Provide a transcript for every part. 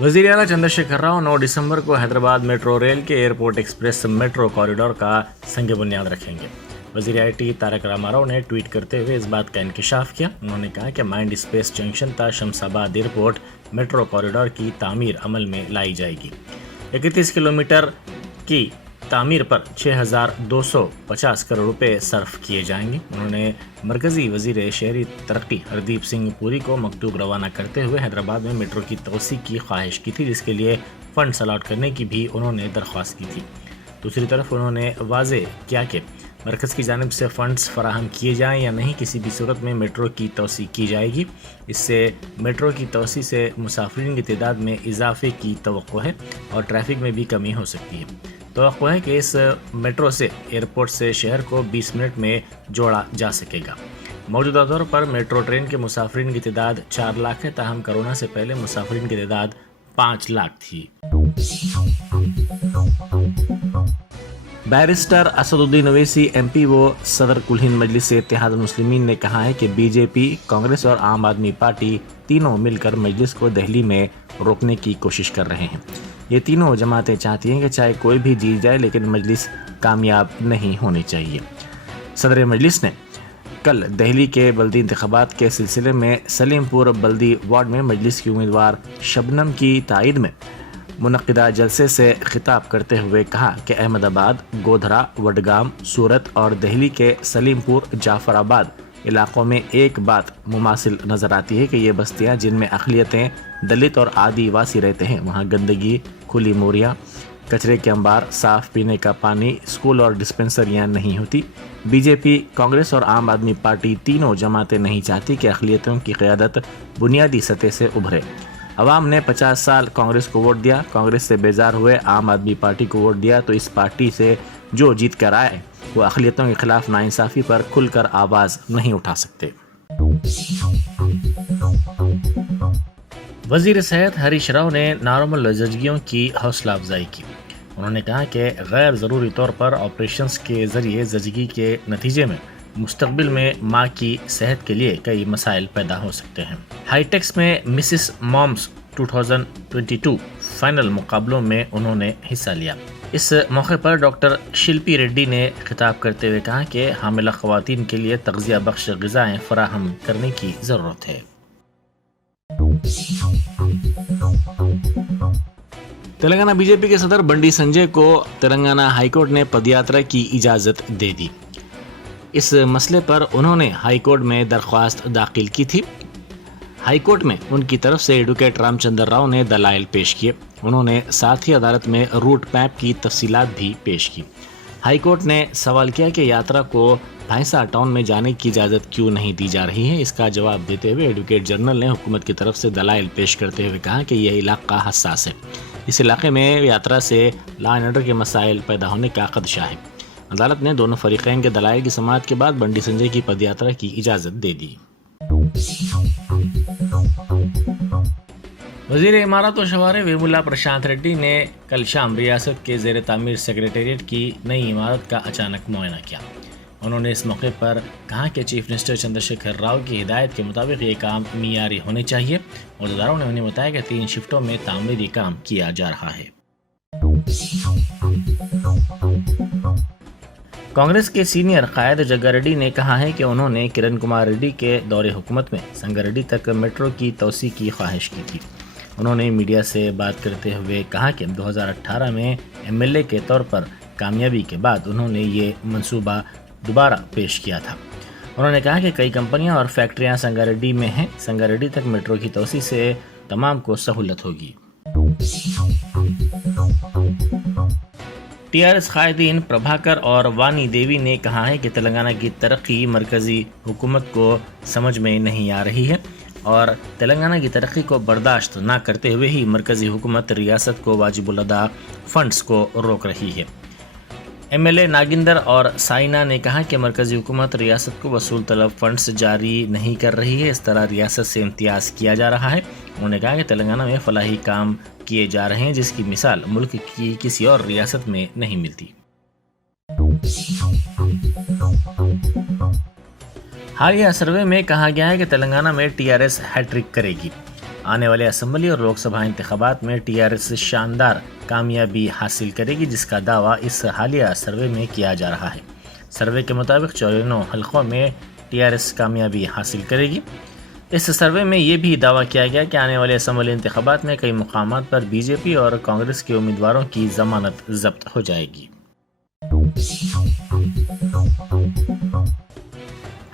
वज़ीर आला चंद्रशेखर राव 9 दिसंबर को हैदराबाद मेट्रो रेल के एयरपोर्ट एक्सप्रेस मेट्रो कॉरिडोर का संग बुनियाद रखेंगे। वज़ीर IT तारक रामाराव ने ट्वीट करते हुए इस बात का इंकशाफ किया। उन्होंने कहा कि माइंड स्पेस जंक्शन ता शमशाबाद एयरपोर्ट मेट्रो कॉरिडोर की तामीर अमल में लाई जाएगी। 31 किलोमीटर की तामीर पर 6,250 करोड़ रुपए सर्फ किए जाएंगे। उन्होंने मरकज़ी वज़ीर शहरी तरक्की हरदीप सिंह पुरी को मकतूब रवाना करते हुए हैदराबाद में मेट्रो की तोसी की ख्वाहिश की थी, जिसके लिए फ़ंड्स अलाट करने की भी उन्होंने दरख्वास्त की थी। दूसरी तरफ उन्होंने वाज़े किया कि मरकज़ की जानिब से फ़ंड्स फराहम किए जाएँ या नहीं, किसी भी सूरत में मेट्रो की तोसी की जाएगी। इससे मेट्रो की तोसी से मुसाफिरीन की तादाद में इजाफे की तवक्को है और ट्रैफिक में भी कमी हो सकती है। तवक्को है कि इस मेट्रो से एयरपोर्ट से शहर को 20 मिनट में जोड़ा जा सकेगा। मौजूदा तौर पर मेट्रो ट्रेन के मुसाफिरीन की तादाद 4 लाख है, ताहम कोरोना से पहले मुसाफिरीन की तादाद 5 लाख थी। बैरिस्टर असदुद्दीन ओवैसी MP व सदर कुल हिंद मजलिस इत्तेहाद मुस्लिमीन ने कहा है कि BJP, कांग्रेस और आम आदमी पार्टी तीनों मिलकर मजलिस को दिल्ली में रोकने की कोशिश कर रहे हैं। ये तीनों जमातें चाहती हैं कि चाहे कोई भी जीत जाए लेकिन मजलिस कामयाब नहीं होनी चाहिए। सदर मजलिस ने कल दिल्ली के बल्दी इंतखाबात के सिलसिले में सलीमपुर बल्दी वार्ड में मजलिस की उम्मीदवार शबनम की तायद में मुनक्किदा जलसे से खिताब करते हुए कहा कि अहमदाबाद, गोधरा, वडगाम, सूरत और दिल्ली के सलीमपुर, जाफराबाद इलाकों में एक बात मुमासिल नज़र आती है कि ये बस्तियां जिनमें अक़लियतें दलित और आदिवासी रहते हैं, वहाँ गंदगी, खुली मोरियाँ, कचरे के अंबार, साफ़ पीने का पानी, स्कूल और डिस्पेंसरियाँ नहीं होती। BJP, कांग्रेस और आम आदमी पार्टी तीनों जमातें नहीं चाहती कि अक़लियतों की क़यादत बुनियादी सतह से उभरे। अवाम ने 50 साल कांग्रेस को वोट दिया, कांग्रेस से बेजार हुए आम आदमी पार्टी को वोट दिया, तो इस पार्टी से जो जीत कर आए वो अक़लियतों के खिलाफ नाइंसाफ़ी पर खुलकर आवाज़ नहीं उठा सकते। वज़ीर सेहत हरीश राव ने नॉर्मल ज़चगियों की हौसला अफजाई की। उन्होंने कहा कि गैर ज़रूरी तौर पर ऑपरेशंस के ज़रिए ज़चगी के नतीजे में मुस्तक़बिल में माँ की सेहत के लिए कई मसाइल पैदा हो सकते हैं। हाईटेक्स में मिसिस मॉम्स 2022 फाइनल मुकाबलों में उन्होंने हिस्सा लिया। इस मौके पर डॉक्टर शिल्पी रेड्डी ने खिताब करते हुए कहा कि हामिला ख़वातीन के लिए तग़ज़िया बख्श ग़िज़ाएँ फ़राहम करने की ज़रूरत है। तेलंगाना BJP के सदर बंडी संजय को तेलंगाना हाईकोर्ट ने पदयात्रा की इजाज़त दे दी। इस मसले पर उन्होंने हाईकोर्ट में दरख्वास्त दाखिल की थी। हाईकोर्ट में उनकी तरफ से एडवोकेट रामचंद्र राव ने दलाइल पेश किए। उन्होंने साथ ही अदालत में रूट मैप की तफसीलात भी पेश की। हाईकोर्ट ने सवाल किया कि यात्रा को भैंसा टाउन में जाने की इजाज़त क्यों नहीं दी जा रही है। इसका जवाब देते हुए एडवोकेट जनरल ने हुकूमत की तरफ से दलाइल पेश करते हुए कहा कि यह इलाका हसास है, इस इलाके में यात्रा से लॉ एंड ऑर्डर के मसाइल पैदा होने का खदशा है। अदालत ने दोनों फरीक़ैन के दलाइल की समाअत के बाद बंडी संजय की पदयात्रा की इजाज़त दे दी। वज़ीर इमारत व शवारे वेमुला प्रशांत रेड्डी ने कल शाम रियासत के ज़ेर तामीर सेक्रेटेरिएट की नई इमारत का अचानक मुआयना किया। उन्होंने इस मौके पर कहा कि चीफ मिनिस्टर चंद्रशेखर राव की हिदायत के मुताबिक ये काम मियारी होने चाहिए। अहदेदारों ने उन्हें बताया कि 3 शिफ्टों में तामीरी काम किया जा रहा है। कांग्रेस के सीनियर कायद जग्गारेड्डी ने कहा है कि उन्होंने किरण कुमार रेड्डी के दौरे हुकूमत में संगारेड्डी तक मेट्रो की तोसी की ख्वाहिश की थी। उन्होंने मीडिया से बात करते हुए कहा कि 2018 में MLA के तौर पर कामयाबी के बाद उन्होंने ये मंसूबा दोबारा पेश किया था। उन्होंने कहा कि कई कंपनियां और फैक्ट्रियां संगारेड्डी में हैं। संगारेड्डी तक मेट्रो की तोसी से तमाम को सहूलत होगी। TRS कायदीन प्रभाकर और वानी देवी ने कहा है कि तेलंगाना की तरक्की मरकज़ी हुकूमत को समझ में नहीं आ रही है और तेलंगाना की तरक्की को बर्दाश्त न करते हुए ही मरकज़ी हुकूमत रियासत को वाजिबुल अदा फंड्स को रोक रही है। MLA नागिंदर और साइना ने कहा कि मरकज़ी हुकूमत रियासत को वसूल तलब फंड्स जारी नहीं कर रही है, इस तरह रियासत से इम्तियाज़ किया जा रहा है। उन्होंने कहा कि तेलंगाना में फलाही काम किए जा रहे हैं जिसकी मिसाल मुल्क की किसी और रियासत में नहीं मिलती। हालिया सर्वे में कहा गया है कि तेलंगाना में TRS हैट्रिक करेगी। آنے والے اسمبلی اور لوک سبھا انتخابات میں ٹی آر ایس شاندار کامیابی حاصل کرے گی، جس کا دعویٰ اس حالیہ سروے میں کیا جا رہا ہے۔ سروے کے مطابق 94 حلقوں میں ٹی آر ایس کامیابی حاصل کرے گی۔ اس سروے میں یہ بھی دعویٰ کیا گیا کہ آنے والے اسمبلی انتخابات میں کئی مقامات پر بی جے پی اور کانگریس کے امیدواروں کی ضمانت ضبط ہو جائے گی۔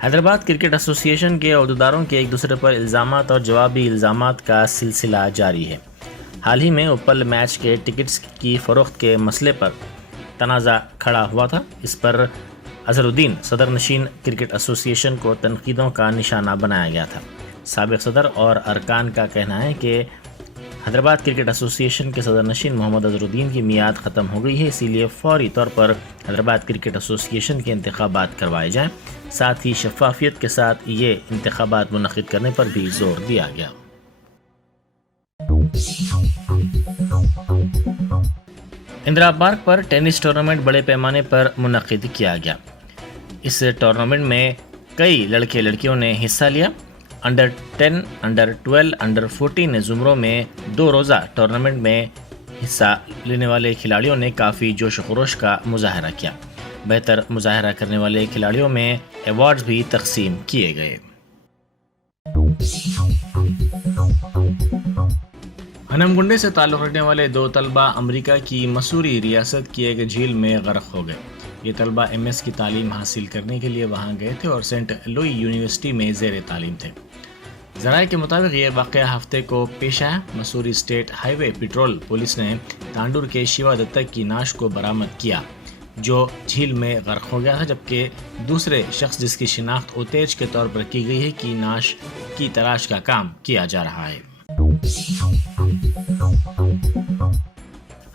حیدرآباد کرکٹ ایسوسی ایشن کے عہدیداروں کے ایک دوسرے پر الزامات اور جوابی الزامات کا سلسلہ جاری ہے۔ حال ہی میں اوپل میچ کے ٹکٹس کی فروخت کے مسئلے پر تنازع کھڑا ہوا تھا۔ اس پر اظہر الدین صدر نشین کرکٹ ایسوسی ایشن کو تنقیدوں کا نشانہ بنایا گیا تھا۔ سابق صدر اور ارکان کا کہنا ہے کہ حیدرآباد کرکٹ ایسوسی ایشن کے صدر نشین محمد اظہر الدین کی میعاد ختم ہو گئی ہے، اسی لیے فوری طور پر حیدرآباد کرکٹ ایسوسی ایشن کے انتخابات کروائے جائیں۔ ساتھ ہی شفافیت کے ساتھ یہ انتخابات منعقد کرنے پر بھی زور دیا گیا۔ اندرا پارک پر ٹینس ٹورنامنٹ بڑے پیمانے پر منعقد کیا گیا۔ اس ٹورنامنٹ میں کئی لڑکے لڑکیوں نے حصہ لیا۔ انڈر 10، انڈر 12، انڈر 14 زمروں میں 2 روزہ ٹورنامنٹ میں حصہ لینے والے کھلاڑیوں نے کافی جوش و خروش کا مظاہرہ کیا۔ بہتر مظاہرہ کرنے والے کھلاڑیوں میں ایوارڈز بھی تقسیم کیے گئے۔ ہنم گنڈے سے تعلق رکھنے والے 2 طلبہ امریکہ کی مسوری ریاست کی ایک جھیل میں غرق ہو گئے۔ یہ طلبہ ایم ایس کی تعلیم حاصل کرنے کے لیے وہاں گئے تھے اور سینٹ لوئی یونیورسٹی میں زیر تعلیم تھے۔ ذرائع کے مطابق یہ واقعہ ہفتے کو پیش آیا۔ مسوری اسٹیٹ ہائی وے پیٹرول پولیس نے تانڈور کے شیوا دتک کی نعش کو برآمد کیا، جو جھیل میں غرق ہو گیا تھا، جبکہ دوسرے شخص جس کی شناخت اوتیج کے طور پر کی گئی ہے کی نعش کی تلاش کا کام کیا جا رہا ہے۔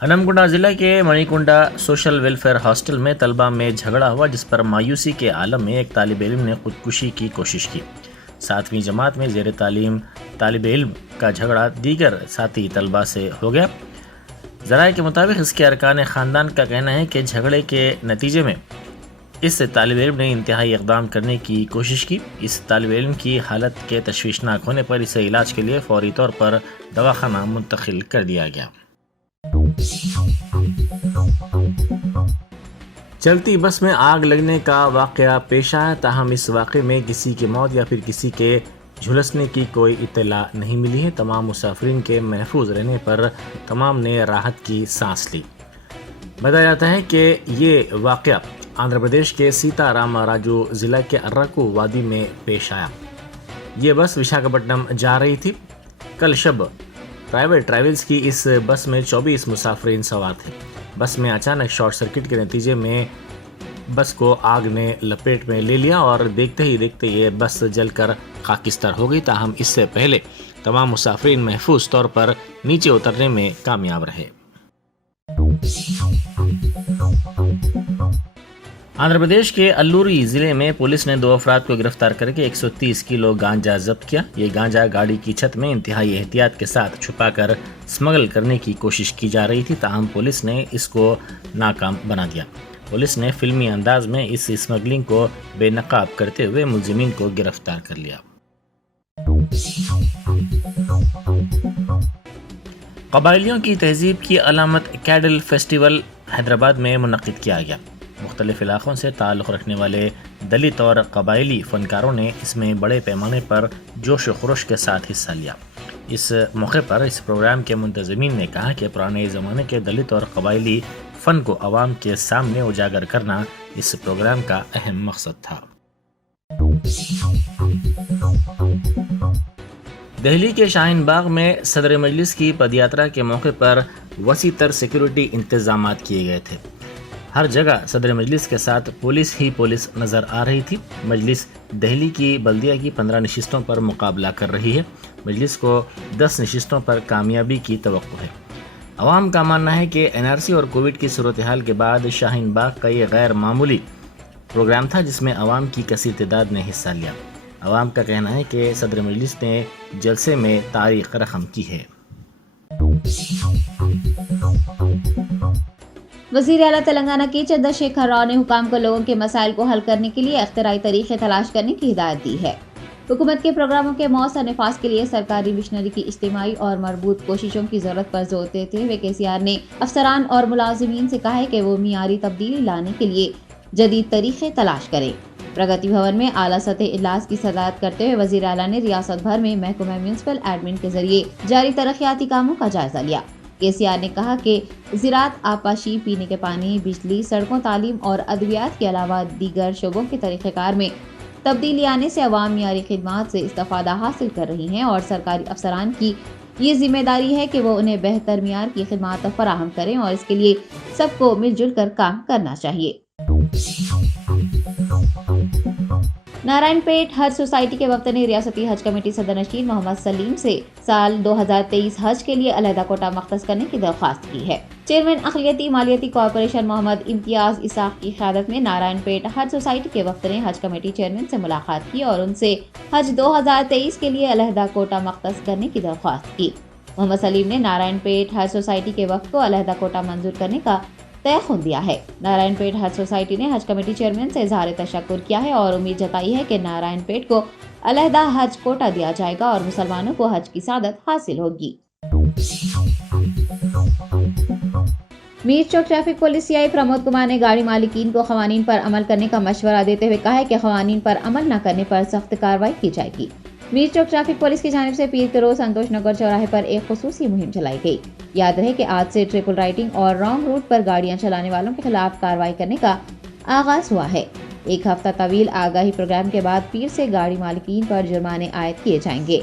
ہنم گنڈا ضلع کے منی کنڈا سوشل ویلفیئر ہاسٹل میں طلبہ میں جھگڑا ہوا، جس پر مایوسی کے عالم میں ایک طالب علم نے خودکشی کی کوشش کی۔ 7ویں جماعت میں زیر تعلیم طالب علم کا جھگڑا دیگر ساتھی طلبہ سے ہو گیا۔ ذرائع کے مطابق اس کے ارکان خاندان کا کہنا ہے کہ جھگڑے کے نتیجے میں اس طالب علم نے انتہائی اقدام کرنے کی کوشش کی۔ اس طالب علم کی حالت کے تشویشناک ہونے پر اسے علاج کے لیے فوری طور پر دواخانہ منتقل کر دیا گیا۔ چلتی بس میں آگ لگنے کا واقعہ پیش آیا، تاہم اس واقعے میں کسی کی موت یا پھر کسی کے جھلسنے کی کوئی اطلاع نہیں ملی ہے۔ تمام مسافرین کے محفوظ رہنے پر تمام نے راحت کی سانس لی۔ بتایا جاتا ہے کہ یہ واقعہ آندھرا پردیش کے سیتا رام راجو ضلع کے ارکو وادی میں پیش آیا۔ یہ بس وشاکھاپٹنم جا رہی تھی۔ کل شب پرائیویٹ ٹریولز کی اس بس میں 24 مسافرین سوار تھے۔ بس میں اچانک شارٹ سرکٹ کے نتیجے میں بس کو آگ نے لپیٹ میں لے لیا اور دیکھتے ہی دیکھتے یہ بس جل کر خاکستر ہو گئی، تاہم اس سے پہلے تمام مسافرین محفوظ طور پر نیچے اترنے میں کامیاب رہے۔ آندھرا پردیش کے الوری ضلع میں پولیس نے 2 افراد کو گرفتار کر کے 130 کلو گانجا ضبط کیا۔ یہ گانجا گاڑی کی چھت میں انتہائی احتیاط کے ساتھ چھپا کر اسمگل کرنے کی کوشش کی جا رہی تھی، تاہم پولیس نے اس کو ناکام بنا دیا۔ پولیس نے فلمی انداز میں اس اسمگلنگ کو بے نقاب کرتے ہوئے ملزمین کو گرفتار کر لیا۔ قبائلیوں کی تہذیب کی علامت کیڈل فیسٹیول حیدرآباد میں منعقد کیا گیا۔ مختلف علاقوں سے تعلق رکھنے والے دلت اور قبائلی فنکاروں نے اس میں بڑے پیمانے پر جوش و خروش کے ساتھ حصہ لیا۔ اس موقع پر اس پروگرام کے منتظمین نے کہا کہ پرانے زمانے کے دلت اور قبائلی فن کو عوام کے سامنے اجاگر کرنا اس پروگرام کا اہم مقصد تھا۔ دہلی کے شاہین باغ میں صدر مجلس کی پدیاترا کے موقع پر وسیع تر سیکیورٹی انتظامات کیے گئے تھے۔ ہر جگہ صدر مجلس کے ساتھ پولیس ہی پولیس نظر آ رہی تھی۔ مجلس دہلی کی بلدیہ کی 15 نشستوں پر مقابلہ کر رہی ہے۔ مجلس کو 10 نشستوں پر کامیابی کی توقع ہے۔ عوام کا ماننا ہے کہ این آر سی اور کووڈ کی صورتحال کے بعد شاہین باغ کا یہ غیر معمولی پروگرام تھا، جس میں عوام کی کثیر تعداد نے حصہ لیا۔ عوام کا کہنا ہے کہ صدر مجلس نے جلسے میں تاریخ رقم کی ہے۔ وزیر اعلیٰ تلنگانہ کے چندر شیکھر راؤ نے حکام کو لوگوں کے مسائل کو حل کرنے کے لیے اختراعی طریقے تلاش کرنے کی ہدایت دی ہے۔ हुकूमत के प्रोग्रामों के मौसर नफाज के लिए सरकारी मिशनरी की इज्तिमाई और मरबूत कोशिशों की जरूरत पर जोर देते हुए केसीआर ने अफसरान और मुलाजिमीन से कहा है कि वो मियारी तब्दीली लाने के लिए जदीद तरीके तलाश करें। प्रगति भवन में आला सतह इजलास की सदारत करते हुए वजीर आला ने रियासत भर में महकमा म्यूनिसिपल एडमिन के जरिए जारी तरक्याती कामों का जायजा लिया। केसीआर ने कहा कि ज़राअत, आबपाशी, पीने के पानी, बिजली, सड़कों, तालीम और अद्वियात के अलावा दीगर शोबों के तरीक़ेकार में तब्दीली आने से अवाम मियारी खिदमात से इस्तिफ़ादा हासिल कर रही हैं और सरकारी अफसरान की ये जिम्मेदारी है कि वो उन्हें बेहतर मियार की खिदमात फराहम करें और इसके लिए सबको मिलजुल कर काम करना चाहिए। नारायणपेट हज सोसाइटी के वक्तनी रियासती हज कमेटी सदर नशीन मोहम्मद सलीम से साल 2023 हज के लिए अलहदा कोटा मख्तस करने की दरख्वास्त की है। चेयरमैन अखिलियती मालियती कॉरपोरेशन मोहम्मद इम्तियाज इसाक की क़यादत में नारायणपेट हज सोसाइटी के वक्त ने हज कमेटी चेयरमैन से मुलाकात की और उनसे हज 2023 के लिए अलहदा कोटा मख्तस करने की दरख्वास्त की। मोहम्मद सलीम ने नारायणपेट हज सोसाइटी के वक्त को अलहदा कोटा मंजूर करने का तयखुन दिया है। नारायणपेट हज सोसाइटी ने हज कमेटी चेयरमैन से इजहार तशक्कुर किया है और उम्मीद जताई है कि नारायणपेट को अलहदा हज कोटा दिया जाएगा और मुसलमानों को हज की सादत हासिल होगी। Mir Chowk traffic police CI Pramod Kumar ने गाड़ी मालिकीन को क़वानीन पर अमल करने का मशवरा देते हुए कहा है कि क़वानीन पर अमल न करने पर सख्त कार्रवाई की जाएगी। मीर चौक ट्रैफिक पुलिस की जानिब से पीर के रोज संतोष नगर चौराहे पर एक खुसूसी मुहिम चलाई गई। याद रहे कि आज से ट्रिपल राइटिंग और रॉन्ग रूट पर गाड़ियां चलाने वालों के खिलाफ कार्रवाई करने का आगाज हुआ है। एक हफ्ता तवील आगाही प्रोग्राम के बाद पीर से गाड़ी मालिकीन पर जुर्माने आयद किए जाएंगे।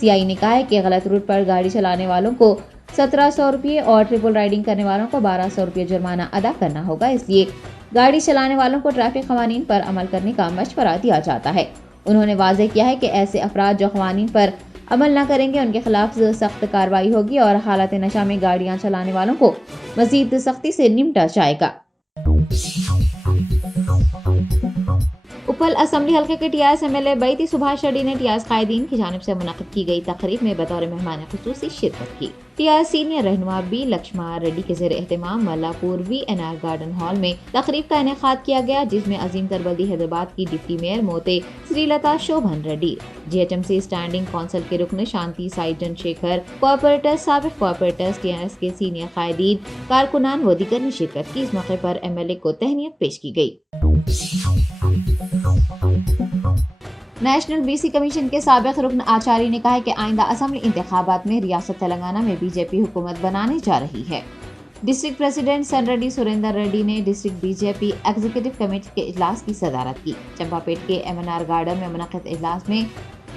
सीआई ने कहा है कि गलत रूट पर गाड़ी चलाने वालों को 1700 रुपये और ट्रिपल राइडिंग करने वालों को 1200 रुपये जुर्माना अदा करना होगा। इसलिए गाड़ी चलाने वालों को ट्रैफिक क़वानीन पर अमल करने का मशवरा दिया जाता है। उन्होंने वाज़ेह किया है कि ऐसे अफराद जो क़वानीन पर अमल न करेंगे उनके खिलाफ सख्त कार्रवाई होगी और हालत नशा में गाड़ियां चलाने वालों को मजीद सख्ती से निपटा जाएगा। उपल असम्बली हल्के के टीआरएस एमएलए बैती सुभाष रेड्डी ने टीआरएस कायदीन की जानिब से मुनक़िद की गई तकरीब में बतौर मेहमान खुसूसी शिरकत की। टीआरएस सीनियर रहनुमा बी लक्ष्मण रेड्डी के ज़ेर एहतमाम मल्लापुर VNR गार्डन हॉल में तकरीब का इनेकाद किया गया, जिसमें अजीम तर बल्दी हैदराबाद की डिप्टी मेयर मोते श्रीलता शोभन रेड्डी, GHMC स्टैंडिंग काउंसिल के रुकन शांति साई चंद्रशेखर, कॉर्पोरेटर्स, साबिक कॉर्पोरेटर्स, टीआरएस के सीनियर कायदीन, कारकुनान व दीगर ने शिरकत की। इस मौके पर एमएलए को तहनीत पेश की गई। नेशनल BC कमीशन के साबिक रुकन आचार्य ने कहा है कि आइंदा असम्बली इंतखाबात में रियासत तेलंगाना में बीजेपी हुकूमत बनाने जा रही है। डिस्ट्रिक्ट प्रेसिडेंट सन रेड्डी सुरेंदर रेड्डी ने डिस्ट्रिक्ट बीजेपी एग्जीक्यूटिव कमेटी के इजलास की सदारत की। चंपापेट के MNR गार्डन में मुनक़िद इजलास में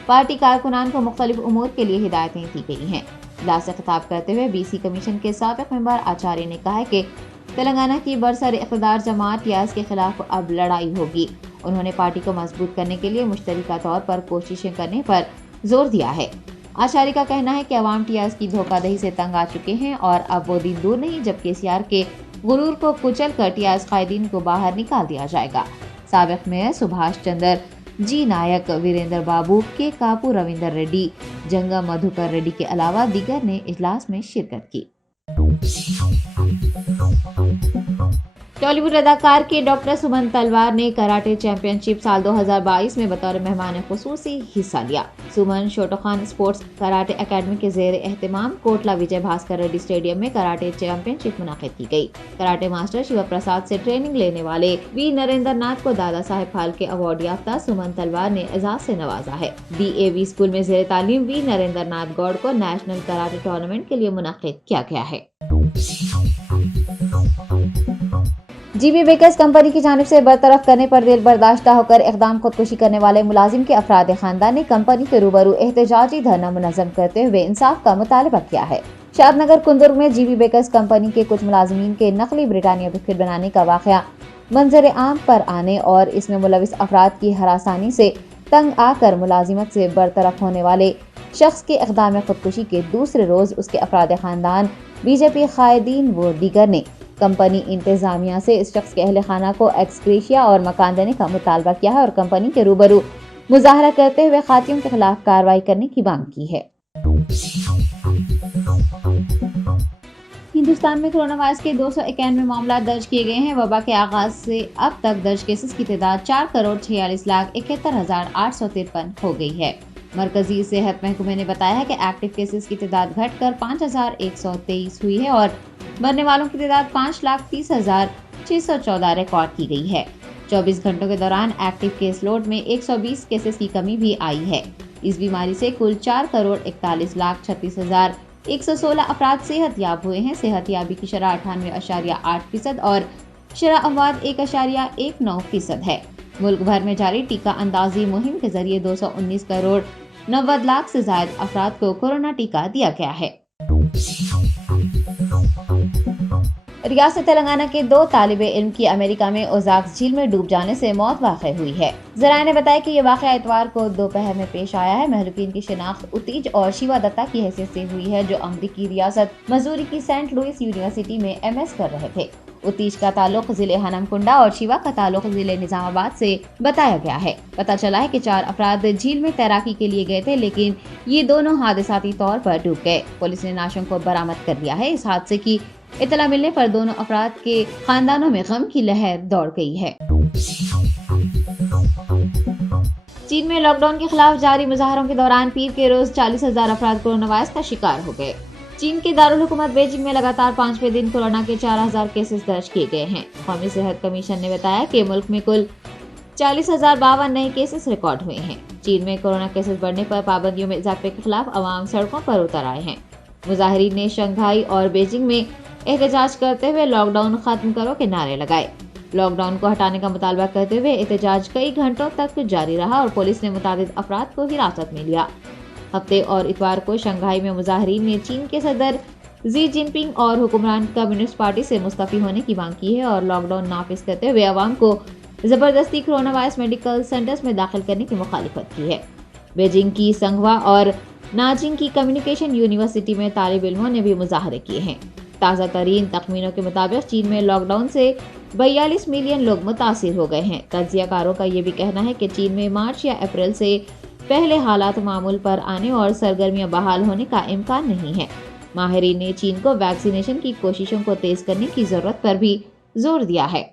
पार्टी कारकुनान को मुख्तलिफ उमूर के लिए हिदायतें दी गई हैं। इजलास से खिताब करते हुए BC कमीशन के साबिक मेंबर आचार्य ने कहा है कि तेलंगाना की बरसर इक़्तिदार जमात टीआरएस के खिलाफ अब लड़ाई होगी। उन्होंने पार्टी को मजबूत करने के लिए मुश्तरका तौर पर कोशिशें करने पर जोर दिया है। आचार्य का कहना है कि अवाम टीआरएस की धोखाधड़ी से तंग आ चुके हैं और अब वो दिन दूर नहीं जब केसीआर के गुरूर को कुचल कर टीआरएस कायदीन को बाहर निकाल दिया जाएगा। साबिक मेयर सुभाष चंद्र जी नायक, वीरेंद्र बाबू, के कापू, रविंदर रेड्डी, जंगा मधुकर रेड्डी के अलावा दीगर ने इजलास में शिरकत की। टॉलीवुड अदाकार के डॉक्टर सुमन तलवार ने कराटे चैंपियनशिप साल 2022 में बतौर मेहमान खुसूसी हिस्सा लिया। सुमन शोटोखान स्पोर्ट्स कराटे एकेडमी के ज़ेर एहतमाम कोटला विजय भास्कर रेड्डी स्टेडियम में कराटे चैंपियनशिप मुनाकिद की गई। कराटे मास्टर शिव प्रसाद से ट्रेनिंग लेने वाले वी नरेंद्र नाथ को दादा साहेब फाल्के अवार्ड याफ्ता सुमन तलवार ने एजाज से नवाजा है। DAV स्कूल में ज़ेर तालीम वी नरेंद्र नाथ गौड़ को नेशनल कराटे टूर्नामेंट के लिए मुनाकिद किया गया है। GB बेकर्स कंपनी की जानिब से बरतरफ करने पर दिल बर्दाश्ता होकर इक़दाम खुदकुशी करने वाले मुलाजिम के अफराद खानदान ने कंपनी के रूबरू एहतजाजी धरना मुनज़्ज़म करते हुए इंसाफ का मुतालबा किया है। शादनगर कुंदुर्ग में GB बेकर्स कंपनी के कुछ मुलाजिमीन के नकली ब्रिटानिया बिस्किट बनाने का वाक़या मंजर आम पर आने और इसमें मुलविस अफराद की हरासानी से तंग आकर मुलाजिमत से बरतरफ होने वाले शख्स के इक़दाम खुदकुशी के दूसरे रोज उसके अफराद खानदान, BJP कायदीन व दीगर ने कंपनी इंतजामिया से इस शख्स के अहले खाना को एक्सग्रेशिया और मकान देने का मुतालबा किया है और कंपनी के रूबरू मुजाहरा करते हुए खातियों के खिलाफ कार्रवाई करने की मांग की है। ہندوستان میں کورونا وائرس کے 291 معاملات درج کیے گئے ہیں۔ وبا کے آغاز سے اب تک درج کیسز کی تعداد 4,46,71,853 ہو گئی ہے۔ مرکزی صحت محکمے نے بتایا ہے کہ ایکٹیو کیسز کی تعداد گھٹ کر 5,123 ہوئی ہے اور مرنے والوں کی تعداد 5,30,614 ریکارڈ کی گئی ہے۔ 24 گھنٹوں کے دوران ایکٹیو کیس لوڈ میں 120 کیسز کی کمی بھی آئی ہے۔ اس بیماری سے کل 4,41,36,116 افراد صحت یاب ہوئے ہیں۔ صحت یابی کی شرح 98.8% اور شرح اموات 1.19% ہے۔ ملک بھر میں جاری ٹیکہ اندازی مہم کے ذریعے 219,90,00,000 سے زائد افراد کو کورونا ٹیکہ دیا گیا ہے۔ ریاست تلنگانہ کے 2 طالب علم کی امریکہ میں اوزاکس جھیل میں ڈوب جانے سے موت واقع ہوئی ہے۔ ذرائع نے بتایا کہ یہ واقعہ اتوار کو دوپہر میں پیش آیا ہے۔ مہلوکین کی شناخت اتیج اور شیوا دتا کی حیثیت سے ہوئی ہے، جو امریکی ریاست مزوری کی سینٹ لوئس یونیورسٹی میں MS کر رہے تھے۔ اتیج کا تعلق ضلع ہنم کنڈا اور شیوا کا تعلق ضلع نظام آباد سے بتایا گیا ہے۔ پتہ چلا ہے کہ 4 افراد جھیل میں تیراکی کے لیے گئے تھے، لیکن یہ دونوں حادثاتی طور پر ڈوب گئے۔ پولیس نے لاشوں کو برآمد کر لیا ہے۔ اس حادثے کی اطلاع ملنے پر دونوں افراد کے خاندانوں میں غم کی لہر دوڑ گئی ہے۔ چین میں لاک ڈاؤن کے خلاف جاری مظاہروں کے دوران پیر کے روز 40,000 افراد کورونا وائرس کا شکار ہو گئے۔ چین کے دارالحکومت بیجنگ میں لگاتار 5ویں دن کورونا کے 4,000 کیسز درج کیے گئے ہیں۔ قومی صحت کمیشن نے بتایا کہ ملک میں کل 40,052 نئے کیسز ریکارڈ ہوئے ہیں۔ چین میں کورونا کیسز بڑھنے پر پابندیوں میں اضافے کے خلاف عوام سڑکوں پر اتر آئے ہیں۔ مظاہرین نے شنگھائی اور بیجنگ میں احتجاج کرتے ہوئے لاک ڈاؤن ختم کرو کے نعرے لگائے۔ لاک ڈاؤن کو ہٹانے کا مطالبہ کرتے ہوئے احتجاج کئی گھنٹوں تک جاری رہا اور پولیس نے متعدد افراد کو حراست میں لیا۔ ہفتے اور اتوار کو شنگھائی میں مظاہرین نے چین کے صدر زی جن پنگ اور حکمران کمیونسٹ پارٹی سے مستعفی ہونے کی مانگ کی ہے اور لاک ڈاؤن نافذ کرتے ہوئے عوام کو زبردستی کورونا وائرس میڈیکل سینٹرز میں داخل کرنے کی مخالفت کی ہے۔ بیجنگ کی سنگھوا اور ناجنگ کی کمیونیکیشن یونیورسٹی میں طالب علموں نے بھی مظاہرے کیے ہیں۔ تازہ ترین تخمینوں کے مطابق چین میں لاک ڈاؤن سے 42 ملین لوگ متاثر ہو گئے ہیں۔ تجزیہ کاروں کا یہ بھی کہنا ہے کہ چین میں مارچ یا اپریل سے پہلے حالات معمول پر آنے اور سرگرمیاں بحال ہونے کا امکان نہیں ہے۔ ماہرین نے چین کو ویکسینیشن کی کوششوں کو تیز کرنے کی ضرورت پر بھی زور دیا ہے۔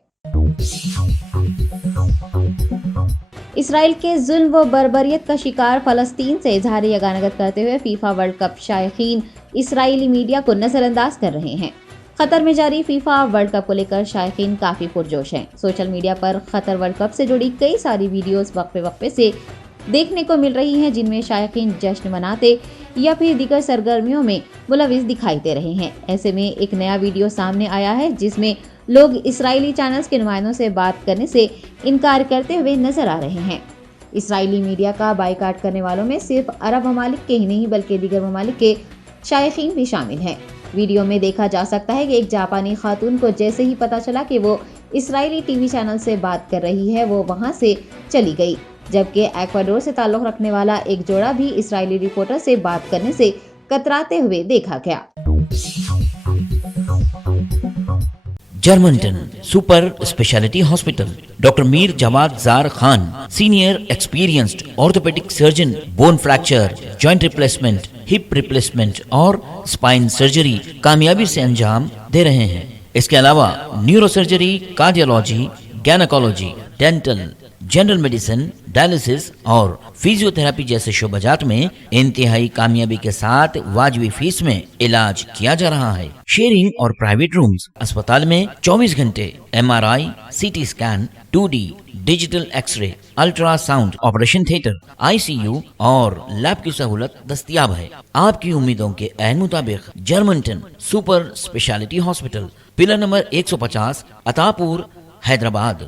اسرائیل کے ظلم و بربریت کا شکار فلسطین سے اظہار یگانگت کرتے ہوئے فیفا ورلڈ کپ شائقین اسرائیلی میڈیا کو نظر انداز کر رہے ہیں۔ قطر میں جاری فیفا ورلڈ کپ کو لے کر شائقین کافی پرجوش ہیں۔ سوشل میڈیا پر قطر ورلڈ کپ سے جڑی کئی ساری ویڈیوز وقفے سے دیکھنے کو مل رہی ہیں، جن میں شائقین جشن مناتے یا پھر دیگر سرگرمیوں میں ملوث دکھائی دے رہے ہیں۔ ایسے میں ایک نیا ویڈیو سامنے آیا ہے جس میں لوگ اسرائیلی چینلز کے نمائندوں سے بات کرنے سے انکار کرتے ہوئے نظر آ رہے ہیں۔ اسرائیلی میڈیا کا بائیکاٹ کرنے والوں میں صرف عرب ممالک کے ہی نہیں بلکہ دیگر ممالک کے شائقین بھی شامل ہیں۔ ویڈیو میں دیکھا جا سکتا ہے کہ ایک جاپانی خاتون کو جیسے ہی پتہ چلا کہ وہ اسرائیلی ٹی وی چینل سے بات کر رہی ہے، وہ وہاں سے چلی گئی، جبکہ ایکواڈور سے تعلق رکھنے والا ایک جوڑا بھی اسرائیلی رپورٹر سے بات کرنے سے کتراتے ہوئے دیکھا گیا۔ Germanten super specialty hospital, doctor Mir Jawad Zar Khan, senior experienced orthopaedic surgeon, bone fracture, joint replacement, hip replacement اور اسپائن سرجری کامیابی سے انجام دے رہے ہیں۔ اس کے علاوہ neuro surgery, cardiology, gynaecology, dental, general medicine, dialysis اور فزیو تھراپی جیسے شعبہ جات میں انتہائی کامیابی کے ساتھ واجبی فیس میں علاج کیا جا رہا ہے۔ شیئرنگ اور پرائیویٹ رومز، اسپتال میں 24 گھنٹے MRI، CT scan, 2D digital X ray, ultra sound, operation theatre, ICU اور لیب کی سہولت دستیاب ہے۔ آپ کی امیدوں کے عین مطابق Germanten super specialty hospital, pillar number 150، Attapur, Hyderabad.